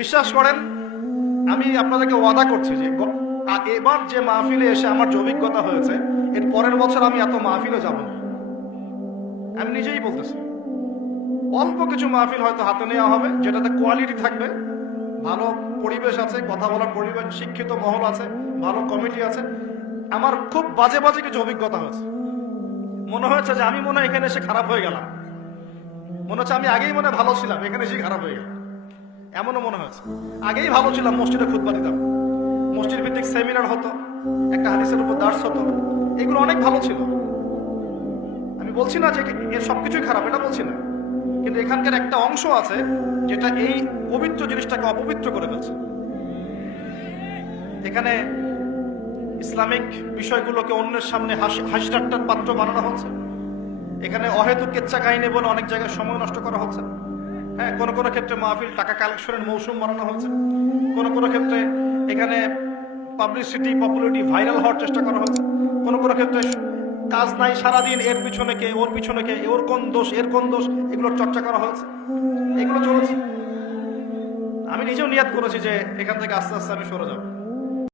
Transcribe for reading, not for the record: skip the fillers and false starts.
বিশ্বাস করেন, আমি আপনাদেরকে ওয়াদা করছি যে এবার যে মাহফিলে এসে আমার যে অভিজ্ঞতা হয়েছে, এর পরের বছর আমি এত মাহফিলে যাব না। আমি নিজেই বলতেছি, অল্প কিছু মাহফিল হয়তো হাতে নেওয়া হবে, যেটাতে কোয়ালিটি থাকবে, ভালো পরিবেশ আছে, কথা বলার পরিবেশ, শিক্ষিত মহল আছে, ভালো কমিটি আছে। আমার খুব বাজে বাজে কিছু অভিজ্ঞতা হয়েছে। মনে হয়েছে যে আমি মনে হয় এখানে এসে খারাপ হয়ে গেলাম, মনে হচ্ছে আমি আগেই মনে হয় ভালো ছিলাম, এখানে এসে খারাপ হয়ে গেলাম, এমনও মনে হয়েছে। আগেই ভালো ছিলাম, মসজিদে খুতবা দিতাম, মসজিদ ভিত্তিক সেমিনার হতো, একটা হাদিসের উপর দার্স হতো, এগুলো অনেক ভালো ছিল। আমি বলছি না যে এর সবকিছুই খারাপ, এটা বলছি না, কিন্তু এখানকার একটা অংশ আছে যেটা এই পবিত্র জিনিসটাকে অপবিত্র করে ফেলছে। এখানে ইসলামিক বিষয়গুলোকে অন্যের সামনে হাসি ঠাট্টার পাত্র বানানো হচ্ছে। এখানে অহেতুক কেচ্ছা কাহিনী বলে অনেক জায়গায় সময় নষ্ট করা হচ্ছে। হ্যাঁ, কোনো কোনো ক্ষেত্রে মাহফিল টাকা কালেকশনের মৌসুম বানানো হচ্ছে। কোনো কোনো ক্ষেত্রে এখানে পাবলিসিটি, পপুলারিটি, ভাইরাল হওয়ার চেষ্টা করা হচ্ছে। কোনো কোনো ক্ষেত্রে কাজ নাই, সারাদিন এর পিছনে কে, ওর পিছনে কে, ওর কোন দোষ, এর কোন দোষ, এগুলোর চর্চা করা হচ্ছে। এগুলো চলেছে। আমি নিজেও নিয়াত করেছি যে এখান থেকে আস্তে আস্তে আমি সরে যাব।